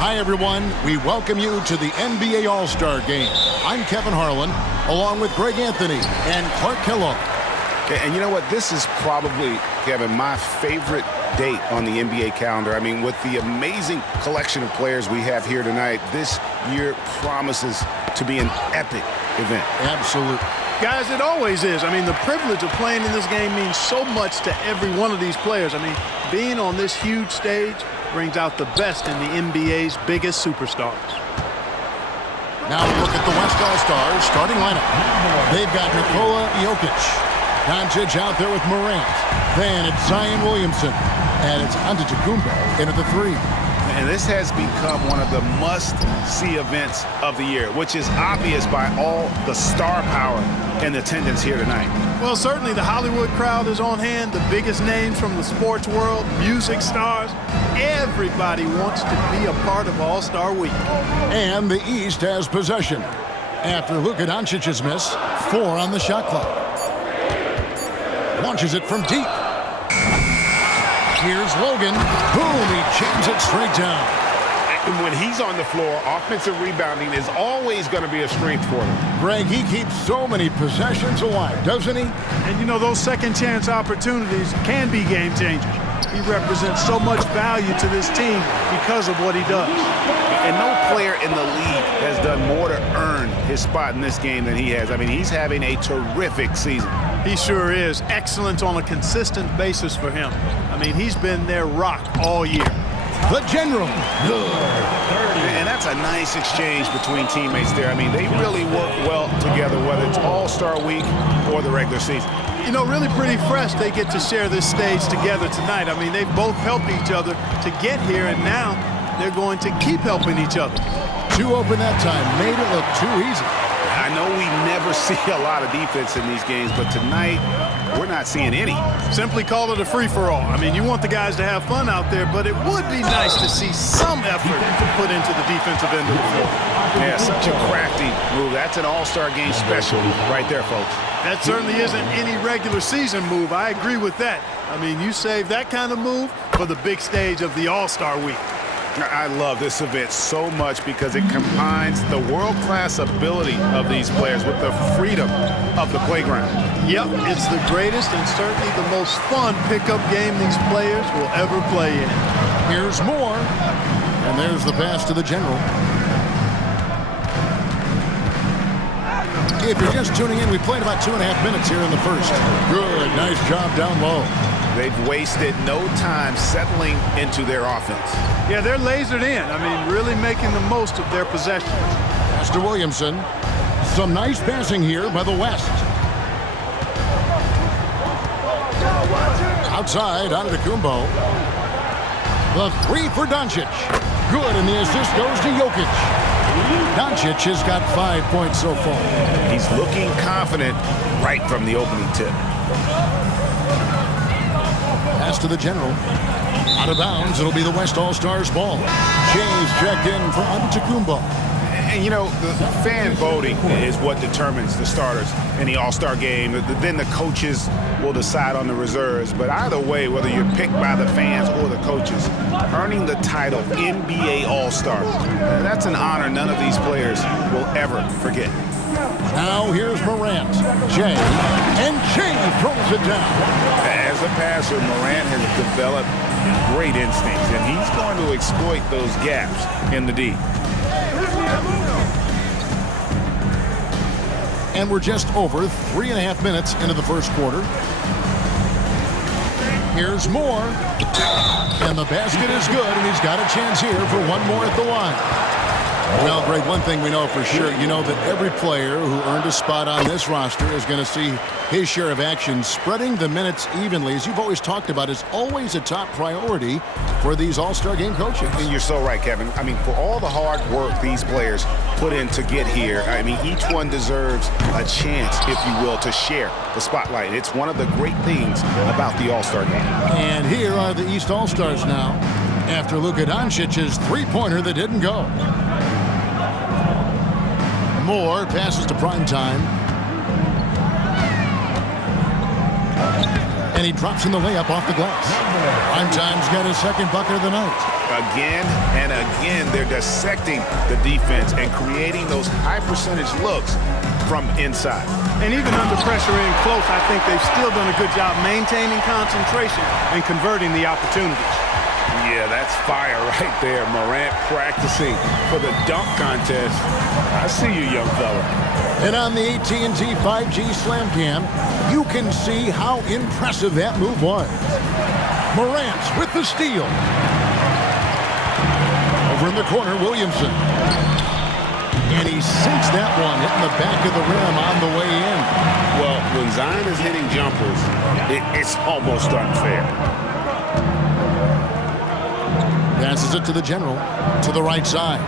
Hi, everyone. We welcome you to the NBA All-Star Game. I'm Kevin Harlan, along with Greg Anthony and Clark Kellogg. And you know what? This is probably, Kevin, my favorite date on the NBA calendar. I mean, with the amazing collection of players we have here tonight, this year promises to be an epic event. Absolutely. Guys, it always is. I mean, the privilege of playing in this game means so much to every one of these players. I mean, being on this huge stage brings out the best in the NBA's biggest superstars. Now look at the West All-Stars starting lineup. They've got Nikola Jokic. Doncic out there with Morant. Then it's Zion Williamson. And it's Antetokounmpo in at the 3. And this has become one of the must-see events of the year, which is obvious by all the star power and attendance here tonight. Well, certainly the Hollywood crowd is on hand, the biggest names from the sports world, music stars. Everybody wants to be a part of All-Star Week. And the East has possession. After Luka Doncic's miss, 4 on the shot clock. Launches it from deep. Here's Logan. Boom, he jams it straight down. And when he's on the floor, offensive rebounding is always going to be a strength for him. Greg, he keeps so many possessions alive, doesn't he? And you know, those second chance opportunities can be game changers. He represents so much value to this team because of what he does. And no player in the league has done more to earn his spot in this game than he has. I mean, he's having a terrific season. He sure is. Excellent on a consistent basis for him. I mean, he's been their rock all year. The General. Good. And that's a nice exchange between teammates there. I mean, they really work well together, whether it's All-Star Week or the regular season. You know, really pretty fresh they get to share this stage together tonight. I mean, they've both helped each other to get here, and now they're going to keep helping each other. 2 open that time. Made it look too easy. I know we never see a lot of defense in these games, but tonight we're not seeing any. Simply call it a free-for-all. I mean, you want the guys to have fun out there, but it would be nice to see some effort put into the defensive end of the floor. Yeah, such a crafty move. That's an All-Star Game special right there, folks. That certainly isn't any regular season move. I agree with that. I mean, you save that kind of move for the big stage of the All-Star Week. I love this event so much because it combines the world-class ability of these players with the freedom of the playground. Yep, it's the greatest and certainly the most fun pickup game these players will ever play in. Here's more. And there's the pass to the General. If you're just tuning in, we played about 2.5 minutes here in the first. Good, nice job down low. They've wasted no time settling into their offense. Yeah, they're lasered in. I mean, really making the most of their possessions. Pass to Williamson. Some nice passing here by the West. Outside, Antetokounmpo. The 3 for Doncic. Good, and the assist goes to Jokic. Doncic has got 5 points so far. He's looking confident right from the opening tip. Pass to the General. Out of bounds, it'll be the West All-Stars ball. James checked in for Antetokounmpo. And, you know, the fan voting is what determines the starters in the All-Star game. Then the coaches will decide on the reserves. But either way, whether you're picked by the fans or the coaches, earning the title NBA All-Star, that's an honor none of these players will ever forget. Now here's Morant. Jay. And Jay throws it down. As a passer, Morant has developed great instincts, and he's going to exploit those gaps in the D. And we're just over 3.5 minutes into the first quarter. Here's more. And the basket is good, and he's got a chance here for one more at the line. Well, Greg, one thing we know for sure, you know that every player who earned a spot on this roster is going to see his share of action. Spreading the minutes evenly, as you've always talked about, is always a top priority for these All-Star Game coaches. And you're so right, Kevin. I mean, for all the hard work these players put in to get here, I mean, each one deserves a chance, if you will, to share the spotlight. It's one of the great things about the All-Star Game. And here are the East All-Stars now, after Luka Doncic's three-pointer that didn't go. Moore passes to Primetime. And he drops in the layup off the glass. Primetime's got his second bucket of the night. Again and again, they're dissecting the defense and creating those high-percentage looks from inside. And even under pressure in close, I think they've still done a good job maintaining concentration and converting the opportunities. Yeah, that's fire right there. Morant practicing for the dunk contest. I see you, young fella. And on the AT&T 5G Slam Cam, you can see how impressive that move was. Morant with the steal. Over in the corner, Williamson. And he sinks that one, hitting the back of the rim on the way in. Well, when Zion is hitting jumpers, it's almost unfair. Passes it to the general, to the right side.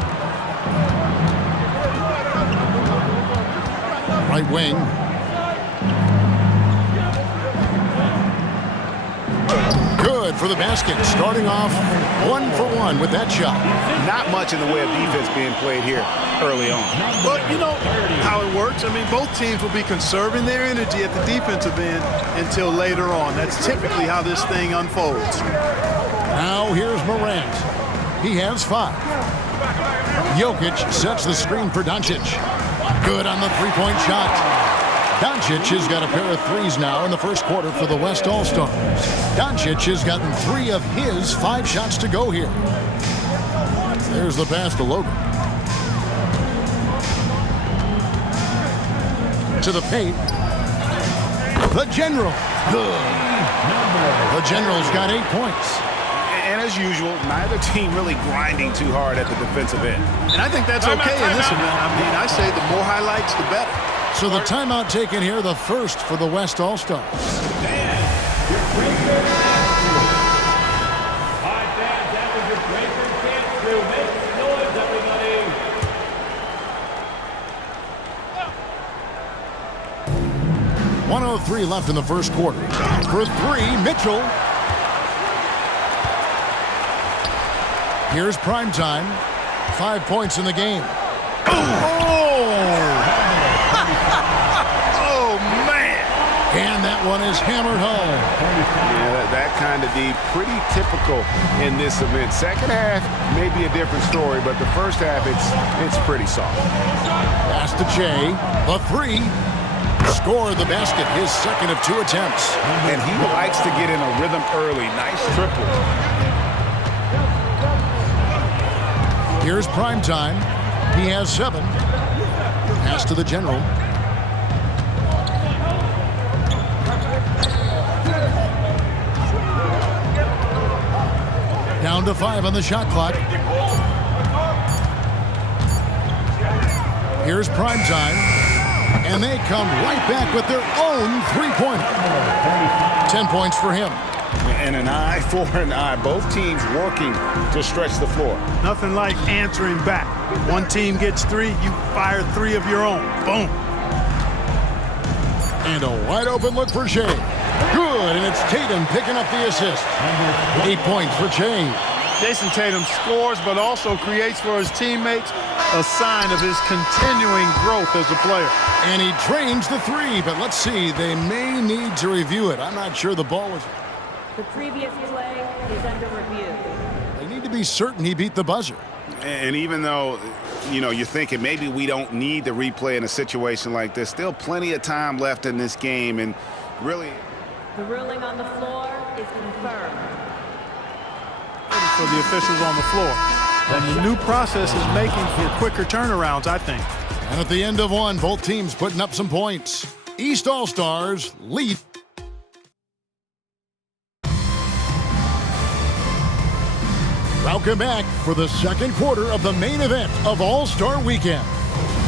Right wing. Good for the basket. Starting off 1-for-1 with that shot. Not much in the way of defense being played here early on. But you know how it works. I mean, both teams will be conserving their energy at the defensive end until later on. That's typically how this thing unfolds. Now here's Morant. He has 5. Jokic sets the screen for Doncic. Good on the three-point shot. Doncic has got a pair of threes now in the first quarter for the West All-Stars. Doncic has gotten 3 of his 5 shots to go here. There's the pass to Logan. To the paint. The General. Good. The General's got 8 points. And as usual, neither team really grinding too hard at the defensive end. And I think that's okay in this event. I mean, I say the more highlights, the better. So the timeout taken here, the first for the West All-Stars. .103 left in the first quarter. For 3, Mitchell. Here's primetime. 5 points in the game. Oh, man. And that one is hammered home. Yeah, that kind of D, pretty typical in this event. Second half may be a different story, but the first half, it's pretty soft. Pass to Jay. The 3. Scored the basket, his second of 2 attempts. And he likes to get in a rhythm early. Nice triple. Here's primetime. He has 7. Pass to the General. Down to 5 on the shot clock. Here's primetime. And they come right back with their own 3-pointer. 10 points for him. And an eye for an eye. Both teams working to stretch the floor. Nothing like answering back. One team gets 3, you fire 3 of your own. Boom. And a wide open look for Shea. Good, and it's Tatum picking up the assist. 8 points for Shea. Jason Tatum scores, but also creates for his teammates a sign of his continuing growth as a player. And he drains the 3, but let's see, they may need to review it. I'm not sure the ball was... The previous play is under review. They need to be certain he beat the buzzer. And even though, you know, you're thinking maybe we don't need the replay in a situation like this, still plenty of time left in this game, and really... The ruling on the floor is confirmed. For the officials on the floor. And the new process is making for quicker turnarounds, I think. And at the end of 1, both teams putting up some points. East All-Stars lead. Welcome back for the second quarter of the main event of All-Star Weekend.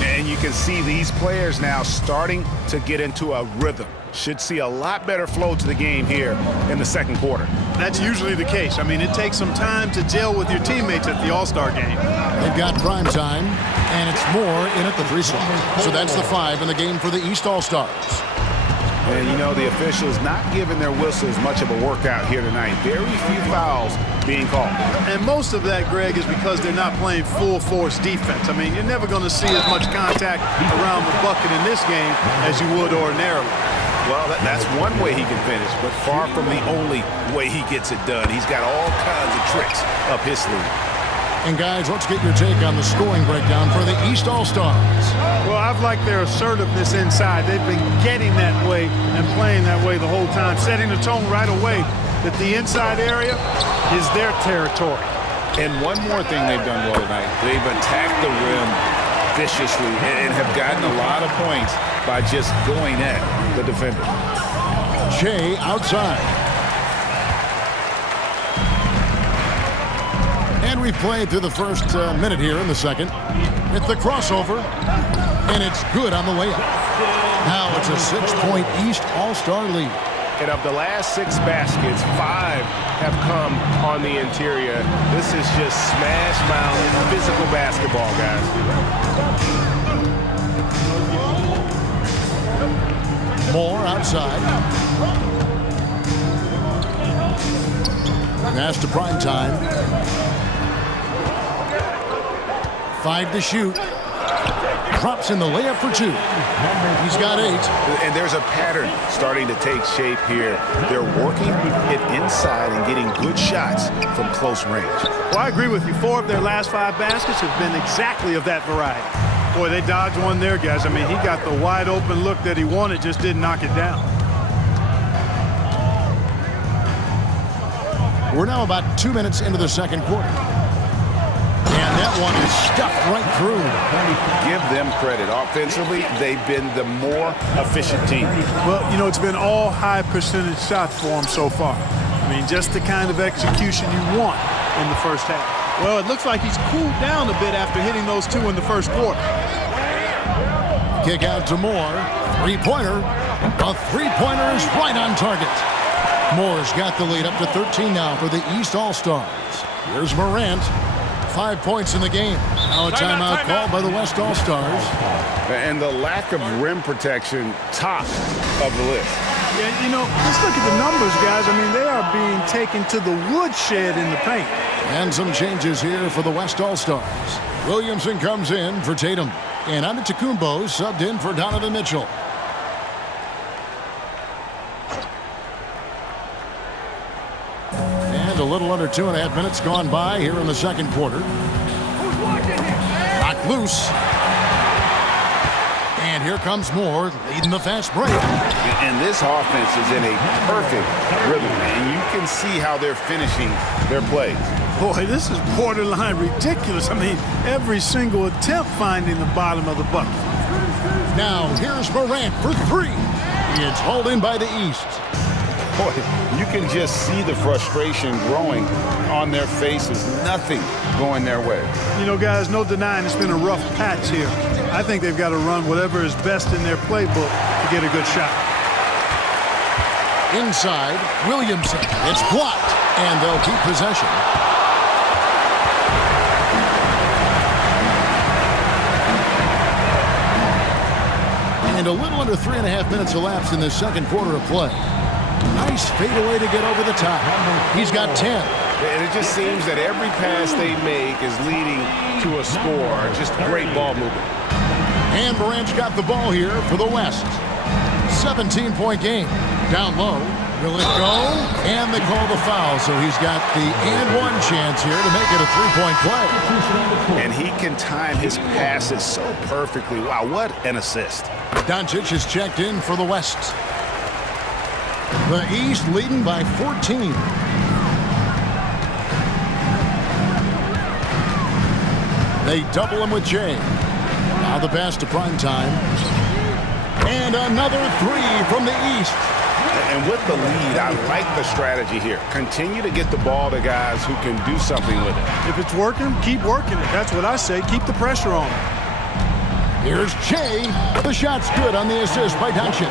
And you can see these players now starting to get into a rhythm. Should see a lot better flow to the game here in the second quarter. That's usually the case. I mean, it takes some time to gel with your teammates at the All-Star game. They've got prime time, and it's more in at the 3 slot. So that's the 5 in the game for the East All-Stars. And, you know, the officials not giving their whistles much of a workout here tonight. Very few fouls being called. And most of that, Greg, is because they're not playing full-force defense. I mean, you're never going to see as much contact around the bucket in this game as you would ordinarily. Well, that's one way he can finish, but far from the only way he gets it done. He's got all kinds of tricks up his sleeve. And guys, let's get your take on the scoring breakdown for the East All-Stars. Well, I've liked their assertiveness inside. They've been getting that way and playing that way the whole time, setting the tone right away that the inside area is their territory. And one more thing they've done well tonight, they've attacked the rim viciously and have gotten a lot of points by just going at the defender. Shea outside. And we've played through the first minute here in the second. It's the crossover, and it's good on the layup. Now it's a 6-point East All-Star lead. And of the last 6 baskets, 5 have come on the interior. This is just smash mouth physical basketball, guys. Moore outside. Pass to prime time. 5 to shoot. Drops in the layup for 2. He's got 8. And there's a pattern starting to take shape here. They're working it inside and getting good shots from close range. Well, I agree with you. 4 of their last 5 baskets have been exactly of that variety. Boy, they dodged one there, guys. I mean, he got the wide open look that he wanted, just didn't knock it down. We're now about 2 minutes into the second quarter. And that one is stuffed right through. Give them credit. Offensively, they've been the more efficient team. Well, you know, it's been all high percentage shots for them so far. I mean, just the kind of execution you want in the first half. Well, it looks like he's cooled down a bit after hitting those 2 in the first quarter. Kick out to Moore. 3-pointer. A 3-pointer is right on target. Moore's got the lead up to 13 now for the East All-Stars. Here's Morant. 5 points in the game. Now a timeout called by the West All-Stars. And the lack of rim protection, top of the list. Yeah, you know, let's look at the numbers, guys. I mean, they are being taken to the woodshed in the paint. And some changes here for the West All-Stars. Williamson comes in for Tatum. And Antetokounmpo subbed in for Donovan Mitchell. And a little under 2.5 minutes gone by here in the second quarter. Knocked loose. And here comes Moore leading the fast break. And this offense is in a perfect rhythm, and you can see how they're finishing their plays. Boy, this is borderline ridiculous. I mean, every single attempt finding the bottom of the bucket. Now here's Morant for 3. It's hauled in by the East. Boy, you can just see the frustration growing on their faces. Nothing going their way. You know, guys, no denying it's been a rough patch here. I think they've got to run whatever is best in their playbook to get a good shot. Inside, Williamson. It's blocked, and they'll keep possession. And a little under 3.5 minutes elapsed in this second quarter of play. Nice fadeaway to get over the top. He's got 10. And it just seems that every pass they make is leading to a score. Just great ball movement. And Morant's got the ball here for the West. 17-point game. Down low. Will it go? And they call the foul, so he's got the and-one chance here to make it a 3-point play. And he can time his passes so perfectly. Wow, what an assist. Doncic is checked in for the West. The East leading by 14. They double him with Jay. Now the pass to prime time. And another 3 from the East. And with the lead, I like the strategy here. Continue to get the ball to guys who can do something with it. If it's working, keep working it. That's what I say. Keep the pressure on. Here's Jay. The shot's good on the assist by Doncic.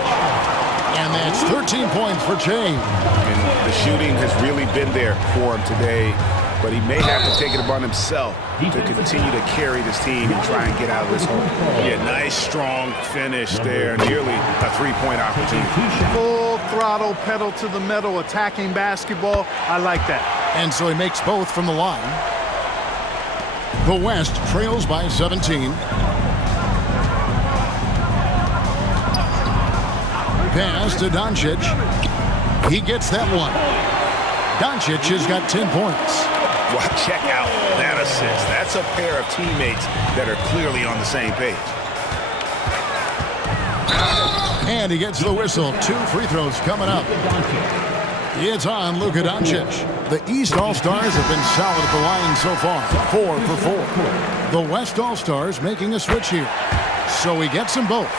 And that's 13 points for Jay. And the shooting has really been there for him today. But he may have to take it upon himself to continue to carry this team and try and get out of this hole. Yeah, nice, strong finish there. Nearly a 3-point opportunity. Full throttle, pedal to the metal, attacking basketball. I like that. And so he makes both from the line. The West trails by 17. pass to Doncic. He gets that one. Doncic has got 10 points. Well, check out that assist. That's a pair of teammates that are clearly on the same page. And he gets the whistle. 2 free throws coming up. It's on Luka Doncic. The East All-Stars have been solid at the line so far. 4 for 4. The West All-Stars making a switch here. So he gets them both.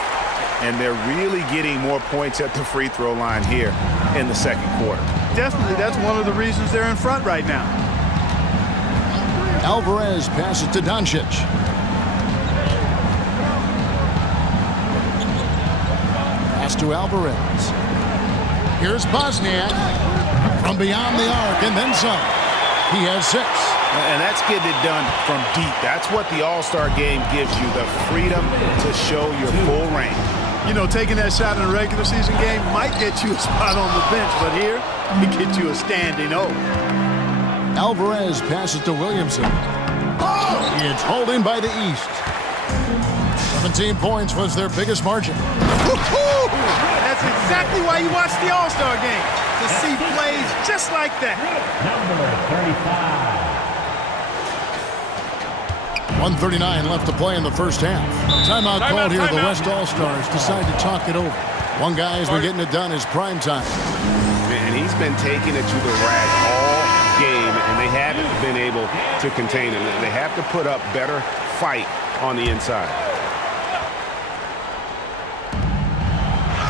And they're really getting more points at the free throw line here in the second quarter. Definitely, that's one of the reasons they're in front right now. Alvarez passes to Doncic. Pass to Alvarez. Here's Bosniak from beyond the arc and then some. He has 6. And that's getting it done from deep. That's what the All-Star game gives you, the freedom to show your full range. You know, taking that shot in a regular season game might get you a spot on the bench, but here, it gets you a standing O. Alvarez passes to Williamson. It's holding by the East. 17 points was their biggest margin. That's exactly why you watch the All-Star game, to see plays just like that. Number 35. 1:39 left to play in the first half. Timeout called here. The West All-Stars decide to talk it over. One guy has been getting it done is prime time. And he's been taking it to the rack all game, and they haven't been able to contain him. They have to put up better fight on the inside.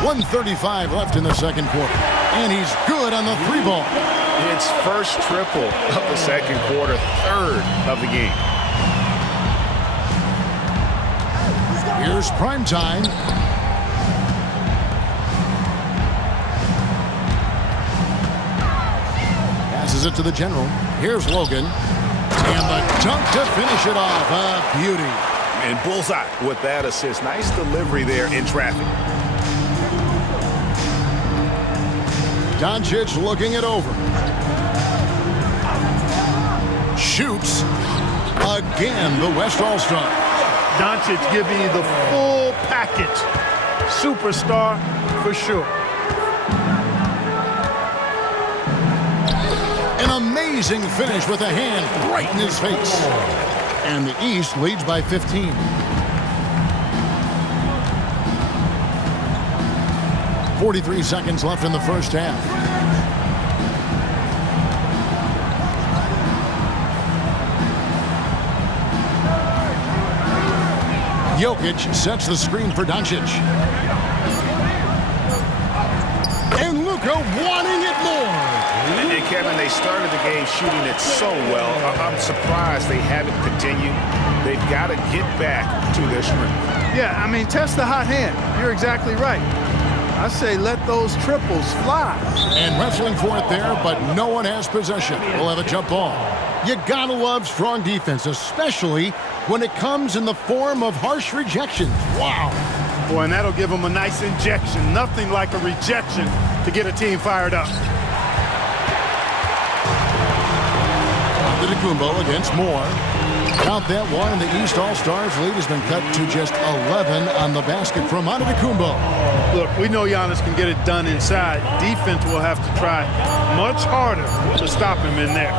1:35 left in the second quarter. And he's good on the 3 ball. It's first triple of the second quarter, 3rd of the game. Here's prime time. Passes it to the general. Here's Logan. And the dunk to finish it off. A beauty. And bullseye with that assist. Nice delivery there in traffic. Doncic looking it over. Shoots. Again, the West All-Star. Doncic giving you the full package. Superstar for sure. An amazing finish with a hand right in his face. And the East leads by 15. .43 seconds left in the first half. Jokic sets the screen for Doncic. And Luka wanting it more. And Kevin, they started the game shooting it so well. I'm surprised they haven't continued. They've got to get back to their strength. Yeah, I mean, test the hot hand. You're exactly right. I say let those triples fly. And wrestling for it there, but no one has possession. We'll have a jump ball. You gotta love strong defense, especially when it comes in the form of harsh rejections. Wow. Boy, and that'll give them a nice injection. Nothing like a rejection to get a team fired up. Antetokounmpo against Moore. Count that one, and the East All-Stars lead has been cut to just 11 on the basket from Antetokounmpo. Look, we know Giannis can get it done inside. Defense will have to try much harder to stop him in there.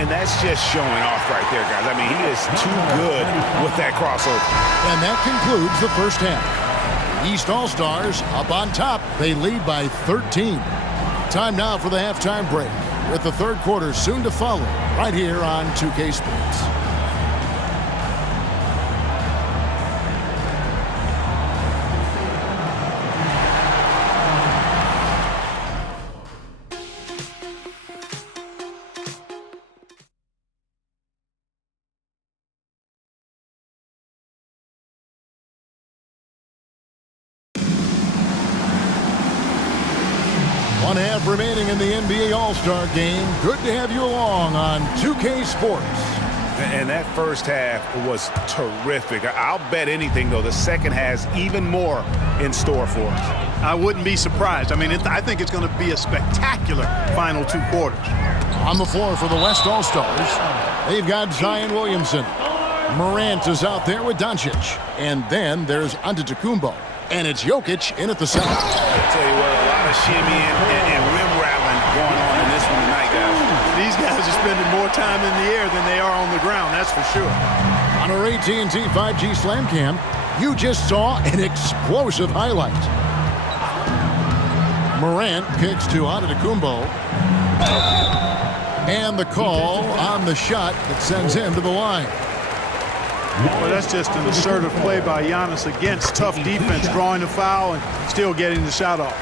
And that's just showing off right there, guys. I mean, he is too good with that crossover. And that concludes the first half. The East All-Stars up on top. They lead by 13. Time now for the halftime break, with the third quarter soon to follow right here on 2K Sports. One half remaining in the NBA All-Star game. Good to have you along on 2K Sports. And that first half was terrific. I'll bet anything, though, the second has even more in store for us. I wouldn't be surprised. I mean, I think it's going to be a spectacular final 2 quarters. On the floor for the West All-Stars, they've got Zion Williamson. Morant is out there with Doncic. And then there's Antetokounmpo. And it's Jokic in at the center. I tell you what, a lot of shimmying and rim rattling going on in this one tonight, guys. These guys are spending more time in the air than they are on the ground, that's for sure. On our AT&T 5G Slam Cam, you just saw an explosive highlight. Morant kicks to Antetokounmpo. And the call on the shot that sends him to the line. Well, that's just an assertive play by Giannis against tough defense, drawing the foul and still getting the shot off.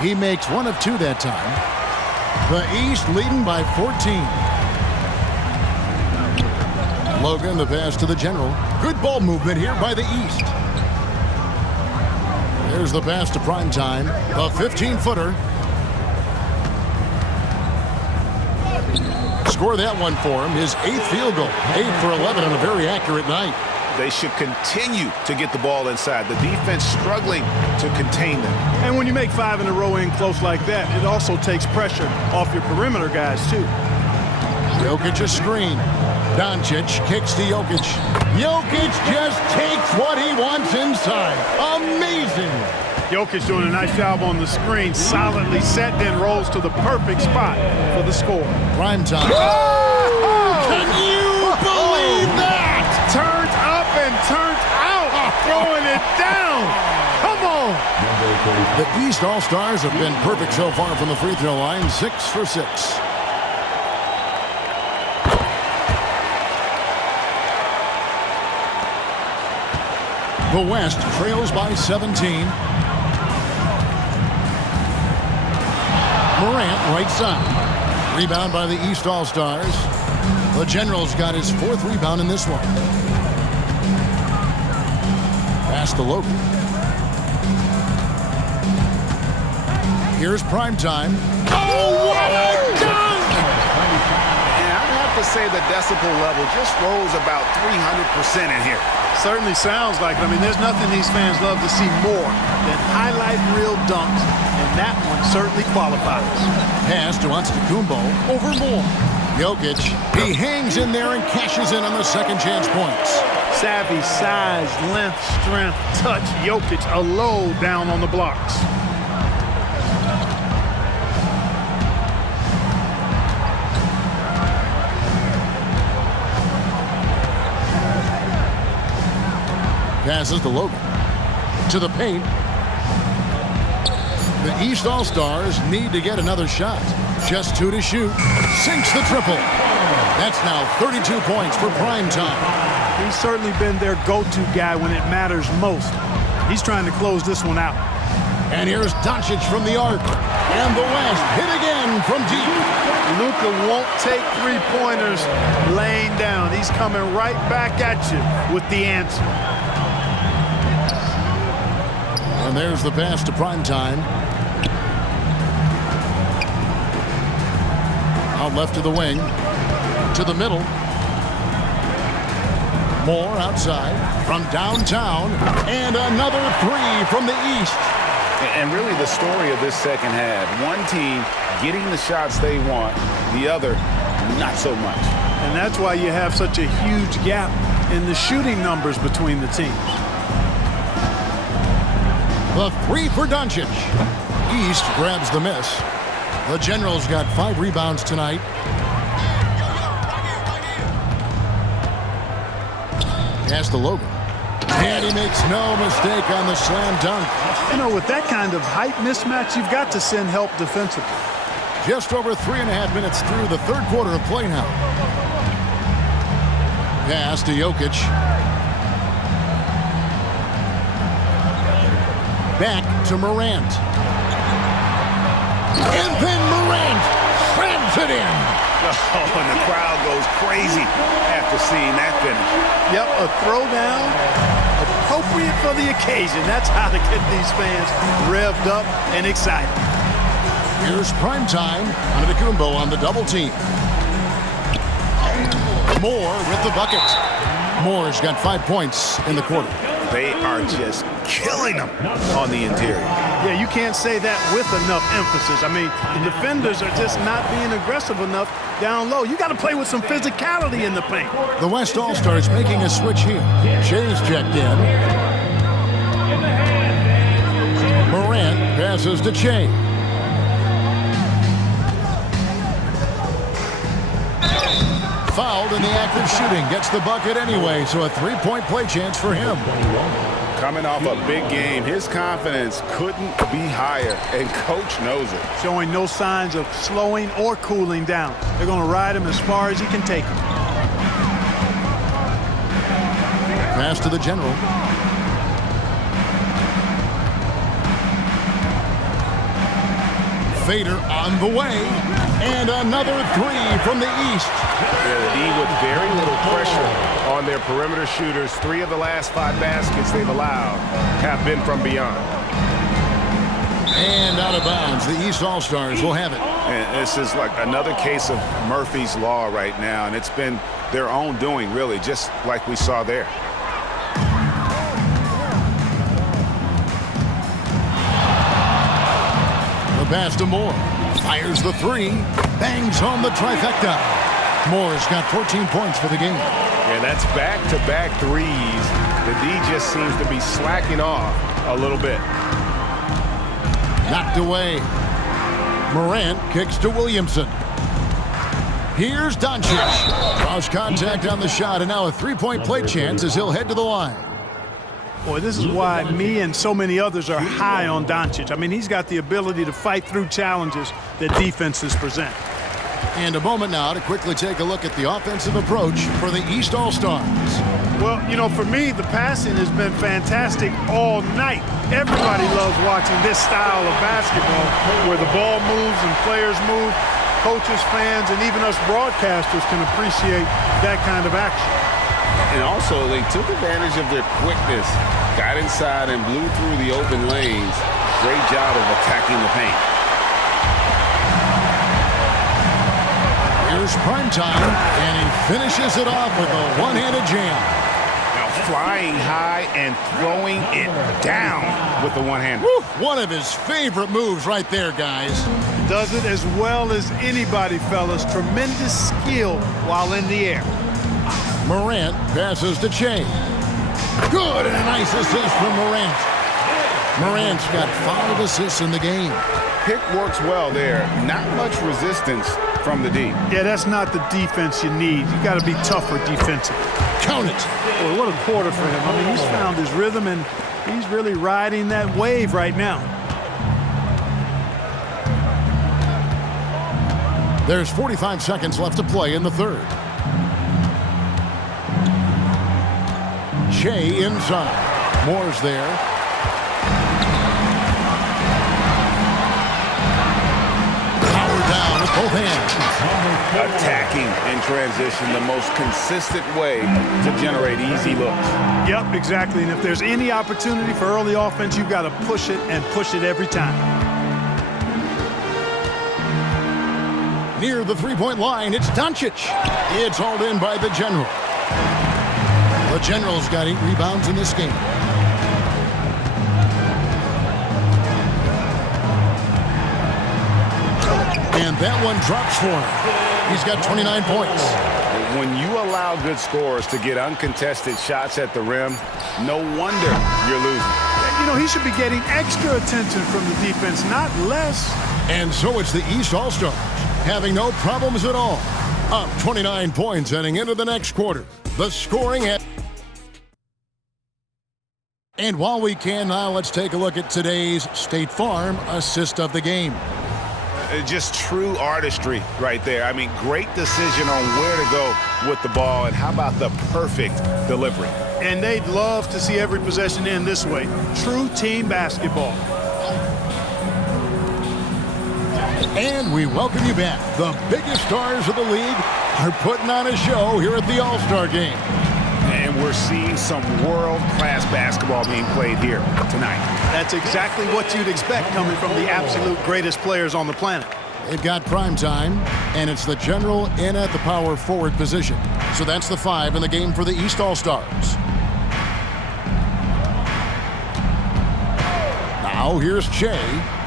He makes 1 of 2 that time. The East leading by 14. Logan, the pass to the general. Good ball movement here by the East. There's the pass to Primetime. A 15-footer. Score that one for him. His 8th field goal. 8 for 11 on a very accurate night. They should continue to get the ball inside. The defense struggling to contain them. And when you make 5 in a row in close like that, it also takes pressure off your perimeter guys, too. Jokic a screen. Doncic kicks to Jokic. Jokic just takes what he wants inside. Amazing. Jokic doing a nice job on the screen. Solidly set, then rolls to the perfect spot for the score. Primetime. Oh! Can you believe that? Turns up and turns out. Throwing it down. Come on. The East All-Stars have been perfect so far from the free throw line. 6 for 6. The West trails by 17. Morant, right side. Rebound by the East All-Stars. The General's got his 4th rebound in this one. Pass to Logan. Here's Primetime. Oh, what a dunk! And I'd have to say the decibel level just rose about 300% in here. Certainly sounds like it. I mean, there's nothing these fans love to see more than highlight reel dunks, and that one certainly qualifies. Pass to Antetokounmpo over Moore. Jokic, he hangs in there and cashes in on the second chance points. Savvy, size, length, strength, touch. Jokic a low down on the blocks. Passes to Logan. To the paint. The East All-Stars need to get another shot. Just 2 to shoot. Sinks the triple. That's now 32 points for Primetime. He's certainly been their go-to guy when it matters most. He's trying to close this one out. And here's Doncic from the arc. And the West hit again from deep. Luka won't take three-pointers laying down. He's coming right back at you with the answer. And there's the pass to Primetime. Out left to the wing. To the middle. Moore outside from downtown. And another 3 from the East. And really the story of this second half. One team getting the shots they want. The other, not so much. And that's why you have such a huge gap in the shooting numbers between the teams. The 3 for Doncic. East grabs the miss. The Generals got 5 rebounds tonight. Pass to Logan. And he makes no mistake on the slam dunk. You know, with that kind of height mismatch, you've got to send help defensively. Just over 3.5 minutes through the third quarter of play now. Pass to Jokic. Back to Morant. And then Morant slams it in. Oh, and the crowd goes crazy after seeing that finish. Yep, a throwdown appropriate for the occasion. That's how to get these fans revved up and excited. Here's Primetime. Antetokounmpo on the double team. Moore with the bucket. Moore's got 5 points in the quarter. They are just killing them on the interior. Yeah, you can't say that with enough emphasis. I mean, the defenders are just not being aggressive enough down low. You got to play with some physicality in the paint. The West All-Stars making a switch here. Shea's checked in. Morant passes to Shea. Fouled in the act of shooting. Gets the bucket anyway, so a three-point play chance for him. Coming off a big game, his confidence couldn't be higher, and coach knows it. Showing no signs of slowing or cooling down. They're going to ride him as far as he can take him. Pass to the general. Fader on the way. And another three from the East. Yeah, the D with very little pressure on their perimeter shooters. 3 of the last 5 baskets they've allowed have been from beyond. And out of bounds. The East All-Stars will have it. And this is like another case of Murphy's Law right now, and it's been their own doing, really, just like we saw there. The pass to Moore. Fires the three. Bangs home the trifecta. Moore's got 14 points for the game. Yeah, that's back-to-back threes. The D just seems to be slacking off a little bit. Knocked away. Morant kicks to Williamson. Here's Doncic. Cross contact on the shot, and now a three-point play chance as he'll head to the line. Boy, this is why me and so many others are high on Doncic. I mean, he's got the ability to fight through challenges that defenses present. And a moment now to quickly take a look at the offensive approach for the East All-Stars. Well, you know, for me, the passing has been fantastic all night. Everybody loves watching this style of basketball where the ball moves and players move. Coaches, fans, and even us broadcasters can appreciate that kind of action. And also, they took advantage of their quickness, got inside and blew through the open lanes. Great job of attacking the paint. Here's primetime, and he finishes it off with a one-handed jam. Now flying high and throwing it down with the one-hander. One of his favorite moves right there, guys. Does it as well as anybody, fellas. Tremendous skill while in the air. Morant passes to Shea. Good, and a nice assist from Morant. Morant's got 5 assists in the game. Pick works well there. Not much resistance from the D. Yeah, that's not the defense you need. You got to be tougher defensively. Count it. Boy, what a quarter for him. I mean, he's found his rhythm, and he's really riding that wave right now. There's 45 seconds left to play in the third. Shea inside. Moore's there. Power down with both hands. Attacking in transition, the most consistent way to generate easy looks. Yep, exactly. And if there's any opportunity for early offense, you've got to push it and push it every time. Near the three-point line, it's Doncic. It's hauled in by the General. The General's got 8 rebounds in this game. And that one drops for him. He's got 29 points. When you allow good scorers to get uncontested shots at the rim, no wonder you're losing. You know, he should be getting extra attention from the defense, not less. And so it's the East All-Stars, having no problems at all. Up 29 points heading into the next quarter. The scoring at... And while we can now, let's take a look at today's State Farm assist of the game. Just true artistry right there. I mean, great decision on where to go with the ball, and how about the perfect delivery? And they'd love to see every possession end this way. True team basketball. And we welcome you back. The biggest stars of the league are putting on a show here at the All-Star Game. And we're seeing some world-class basketball being played here tonight. That's exactly what you'd expect coming from the absolute greatest players on the planet. They've got prime time, and it's the General in at the power forward position. So that's the 5 in the game for the East All-Stars. Now here's Che.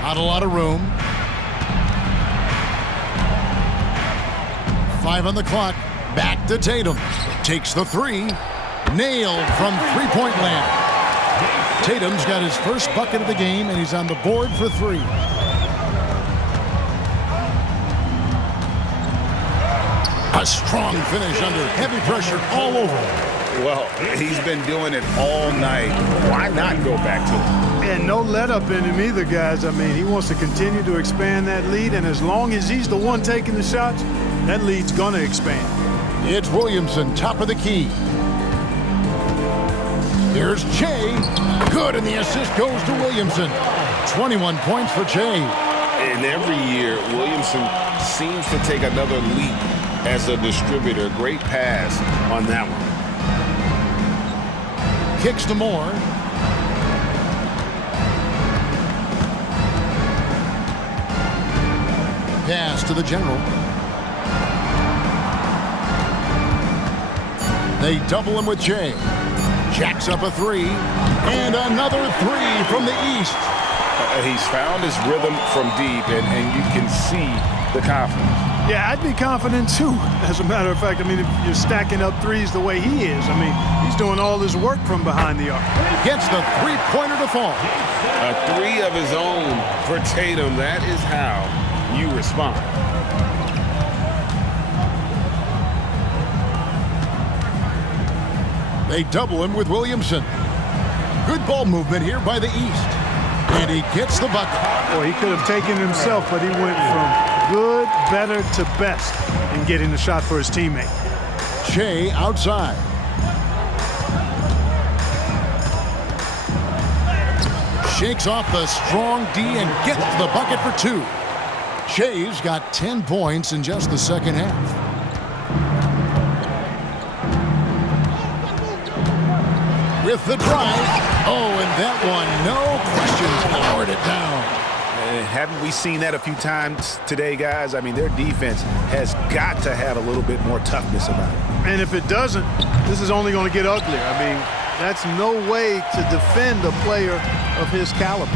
Not a lot of room. 5 on the clock. Back to Tatum. Takes the three. Nailed from three-point land. Tatum's got his first bucket of the game, and he's on the board for three. A strong finish under heavy pressure all over. Well, he's been doing it all night. Why not go back to it? And no let up in him either, guys. I mean, he wants to continue to expand that lead, and as long as he's the one taking the shots, that lead's going to expand. It's Williamson, top of the key. Here's Che. Good, and the assist goes to Williamson. 21 points for Che. And every year, Williamson seems to take another leap as a distributor. Great pass on that one. Kicks to Moore. Pass to the general. They double him with Che. Jacks up a three. And another three from the east. He's found his rhythm from deep, and you can see the confidence. Yeah, I'd be confident too. As a matter of fact, I mean, if you're stacking up threes the way he is, I mean, he's doing all his work from behind the arc. Gets the three-pointer to fall. A three of his own for Tatum. That is how you respond. They double him with Williamson. Good ball movement here by the east. And he gets the bucket. Boy, he could have taken himself, but he went from good, better to best in getting the shot for his teammate. Che outside. Shakes off the strong D and gets the bucket for two. Che's got 10 points in just the second half. With the drive. Oh, and that one, no question, powered it down. Haven't we seen that a few times today, guys? I mean, their defense has got to have a little bit more toughness about it. And if it doesn't, this is only going to get uglier. I mean, that's no way to defend a player of his caliber.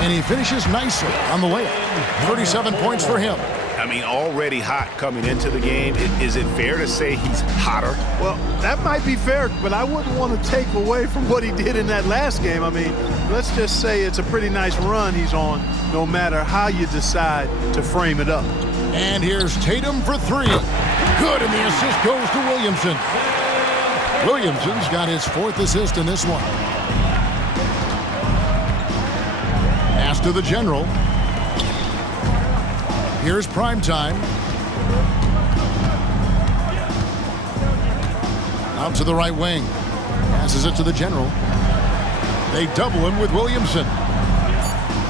And he finishes nicely on the layup. 37 points for him. I mean, already hot coming into the game. Is it fair to say he's hotter? Well, that might be fair, but I wouldn't want to take away from what he did in that last game. I mean, let's just say it's a pretty nice run he's on, no matter how you decide to frame it up. And here's Tatum for three. Good, and the assist goes to Williamson. Williamson's got his fourth assist in this one. Pass to the general. Here's Primetime. Out to the right wing. Passes it to the general. They double him with Williamson.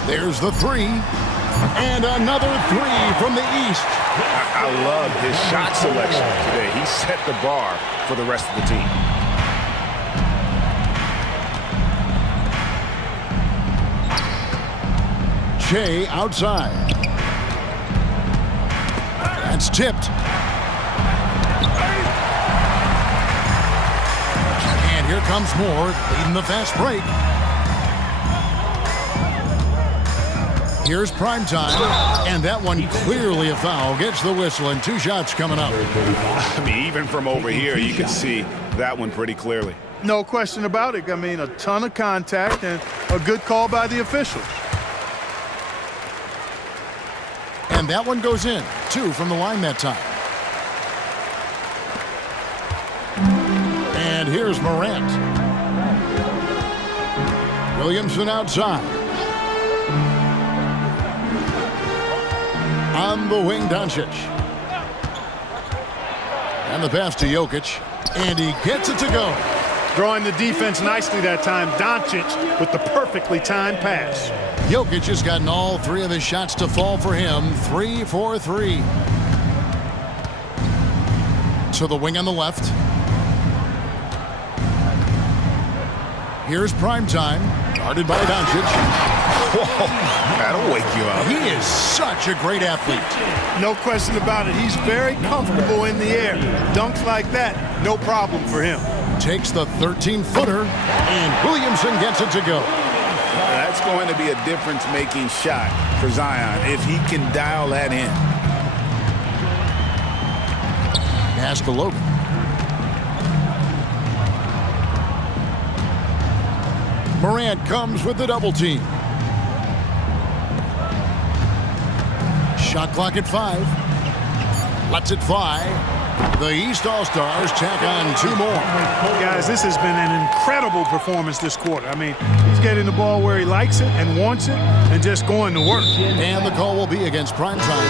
There's the three. And another three from the east. I love his shot selection today. He set the bar for the rest of the team. Che outside. That's tipped. And here comes Moore, leading the fast break. Here's Primetime, and that one clearly a foul. Gets the whistle, and two shots coming up. I mean, even from over here, you can see that one pretty clearly. No question about it. I mean, a ton of contact and a good call by the officials. And that one goes in. Two from the line that time. And here's Morant. Williamson outside. On the wing, Doncic. And the pass to Jokic. And he gets it to go. Drawing the defense nicely that time. Doncic with the perfectly timed pass. Jokic has gotten all three of his shots to fall for him. 3 for 3. To the wing on the left. Here's Primetime. Guarded by Doncic. Whoa, that'll wake you up. He is such a great athlete. No question about it. He's very comfortable in the air. Dunks like that, no problem for him. takes the 13-footer, and Williamson gets it to go. That's going to be a difference-making shot for Zion if he can dial that in. Pass to Logan. Morant comes with the double team. Shot clock at 5. Lets it fly. The East All-Stars tack on 2 more. Guys, this has been an incredible performance this quarter. I mean, he's getting the ball where he likes it and wants it and just going to work. And the call will be against Primetime.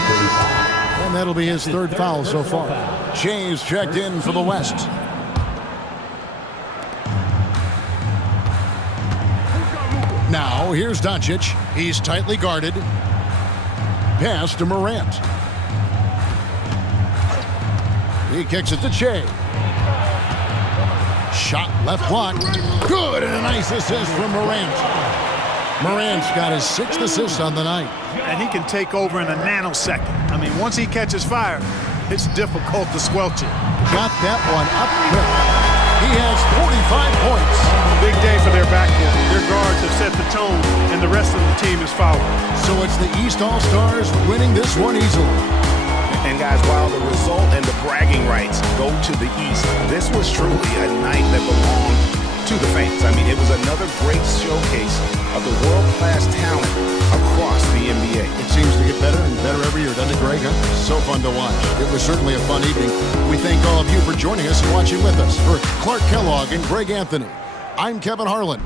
And that'll be his 3rd foul so far. James checked in for the West. Now, here's Doncic. He's tightly guarded. Pass to Morant. He kicks it to Shea. Shot left block. Good, and a nice assist from Morant. Morant's got his 6th assist on the night. And he can take over in a nanosecond. I mean, once he catches fire, it's difficult to squelch it. Got that one up quick. He has 45 points. Big day for their backcourt. Their guards have set the tone, and the rest of the team is fouled. So it's the East All-Stars winning this one easily. And guys, while the result and the bragging rights go to the East, this was truly a night that belonged to the fans. I mean, it was another great showcase of the world-class talent across the NBA. It seems to get better and better every year, doesn't it, Greg? Huh? So fun to watch. It was certainly a fun evening. We thank all of you for joining us and watching with us. For Clark Kellogg and Greg Anthony, I'm Kevin Harlan.